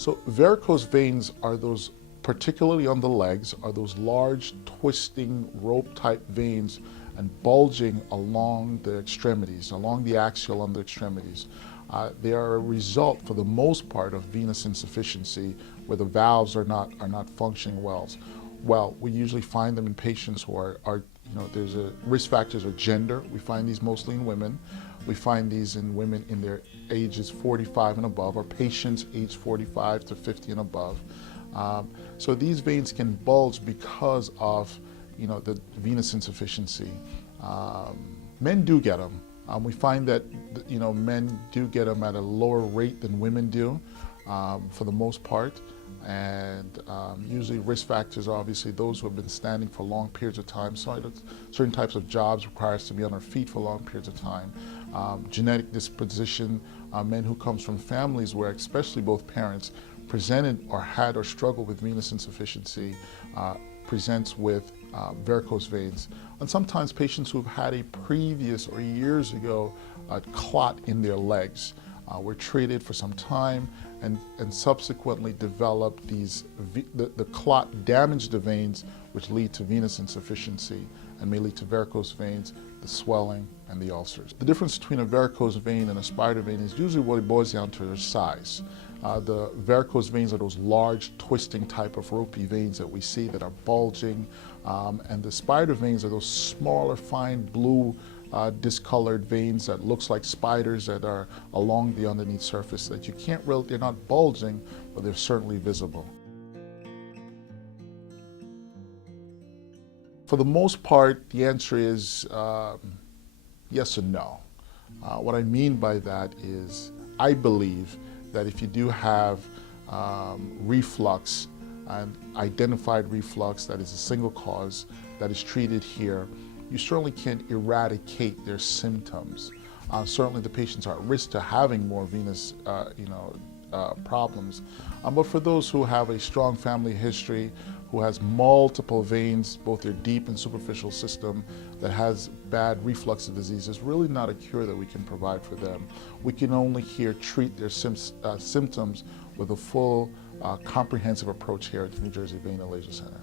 So varicose veins are those, particularly on the legs, are those large twisting rope-type veins and bulging along the extremities, along the axial on the extremities. They are a result, for the most part, of venous insufficiency, where the valves are not functioning well. Well, we usually find them in patients who there's a risk factors of gender. We find these mostly in women. We find these in women in their ages 45 and above, or patients aged 45 to 50 and above. So these veins can bulge because of, the venous insufficiency. Men do get them. We find that, men do get them at a lower rate than women do, for the most part. And usually risk factors are obviously those who have been standing for long periods of time. So certain types of jobs require us to be on our feet for long periods of time. Genetic disposition, men who comes from families where especially both parents presented or had or struggled with venous insufficiency presents with varicose veins. And sometimes patients who've had a previous or years ago clot in their legs were treated for some time and subsequently developed the clot damaged the veins, which lead to venous insufficiency and may lead to varicose veins, the swelling, and the ulcers. The difference between a varicose vein and a spider vein is usually what it boils down to their size. The varicose veins are those large twisting type of ropey veins that we see that are bulging, and the spider veins are those smaller, fine blue discolored veins that looks like spiders that are along the underneath surface that you can't really, they're not bulging, but they're certainly visible. For the most part, the answer is yes and no. What I mean by that is I believe that if you do have reflux, and identified reflux that is a single cause that is treated here, you certainly can't eradicate their symptoms. Certainly the patients are at risk to having more venous problems. But for those who have a strong family history, who has multiple veins, both their deep and superficial system, that has bad reflux disease, there's really not a cure that we can provide for them. We can only here treat their symptoms with a full comprehensive approach here at the New Jersey Vein and Laser Center.